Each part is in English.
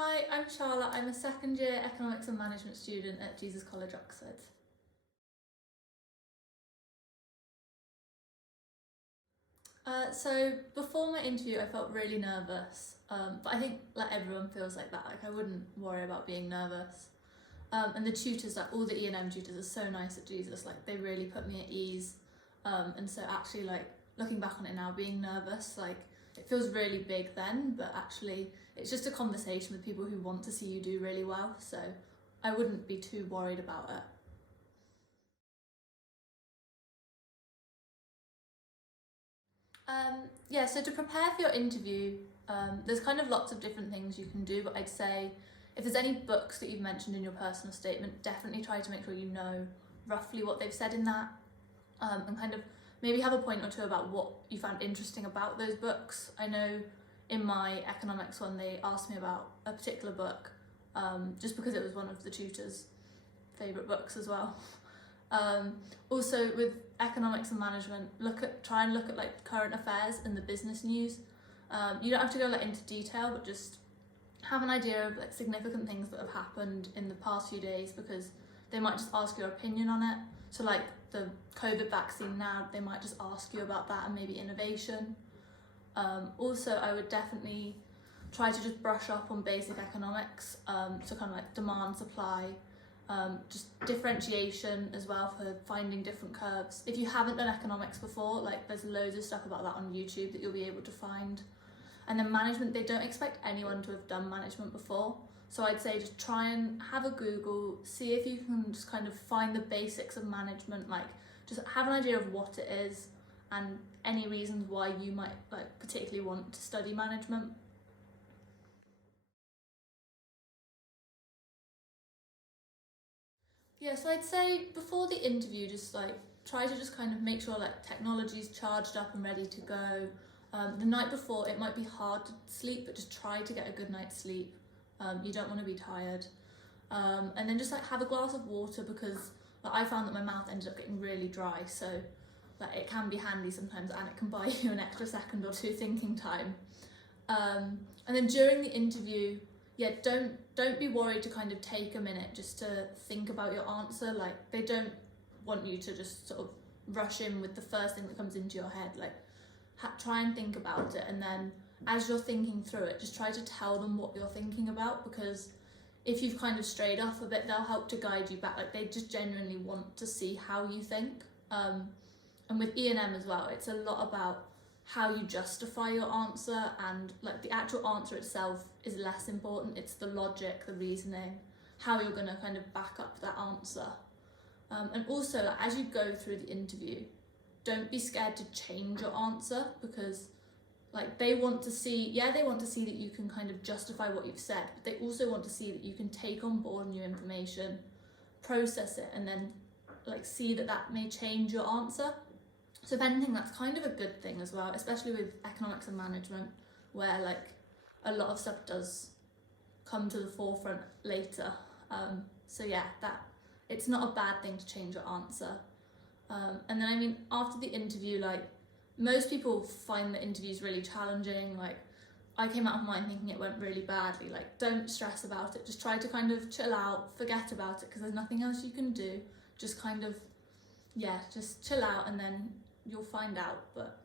Hi, I'm Charlotte. I'm a second year Economics and Management student at Jesus College, Oxford. So before my interview, I felt really nervous, but I think like everyone feels like that. Like I wouldn't worry about being nervous. And the tutors, like all the E&M tutors, are so nice at Jesus. Like they really put me at ease. And so actually, like looking back on it now, being nervous, like it feels really big then, but actually it's just a conversation with people who want to see you do really well. So I wouldn't be too worried about it. Yeah, so to prepare for your interview, there's kind of lots of different things you can do, but I'd say if there's any books that you've mentioned in your personal statement, definitely try to make sure you know roughly what they've said in that, and kind of maybe have a point or two about what you found interesting about those books. I know in my economics one, they asked me about a particular book, just because it was one of the tutors' favourite books as well. Um, Also with economics and management, try and look at like current affairs and the business news. You don't have to go like into detail, but just have an idea of like significant things that have happened in the past few days, because they might just ask your opinion on it. So like the COVID vaccine now, they might just ask you about that and maybe innovation. Also, I would definitely try to just brush up on basic economics, so kind of like demand, supply, just differentiation as well for finding different curves. If you haven't done economics before, like there's loads of stuff about that on YouTube that you'll be able to find. And then management, they don't expect anyone to have done management before. So I'd say just try and have a Google, see if you can just kind of find the basics of management, like just have an idea of what it is and any reasons why you might like particularly want to study management. Yeah, so I'd say before the interview, just like try to just kind of make sure like technology's charged up and ready to go. The night before, it might be hard to sleep, but just try to get a good night's sleep. You don't want to be tired. And then just like have a glass of water, because like, I found that my mouth ended up getting really dry. So like it can be handy sometimes, and it can buy you an extra second or two thinking time. And then during the interview, yeah, don't be worried to kind of take a minute just to think about your answer. Like they don't want you to just sort of rush in with the first thing that comes into your head. Like try and think about it, and then as you're thinking through it, just try to tell them what you're thinking about, because if you've kind of strayed off a bit, they'll help to guide you back. Like they just genuinely want to see how you think. And with E&M as well, it's a lot about how you justify your answer, and like the actual answer itself is less important. It's the logic, the reasoning, how you're going to kind of back up that answer. And also like, as you go through the interview, don't be scared to change your answer, because like they want to see that you can kind of justify what you've said, but they also want to see that you can take on board new information, process it, and then like see that that may change your answer. So if anything, that's kind of a good thing as well, especially with economics and management, where like a lot of stuff does come to the forefront later. So yeah, that it's not a bad thing to change your answer. And then I mean, after the interview, like most people find the interviews really challenging. Like I came out of mine thinking it went really badly. Like don't stress about it. Just try to kind of chill out, forget about it, because there's nothing else you can do. Just kind of, yeah, just chill out and then you'll find out. But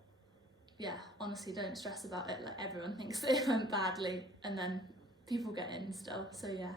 yeah, honestly, don't stress about it. Like everyone thinks that it went badly, and then people get in still. So yeah.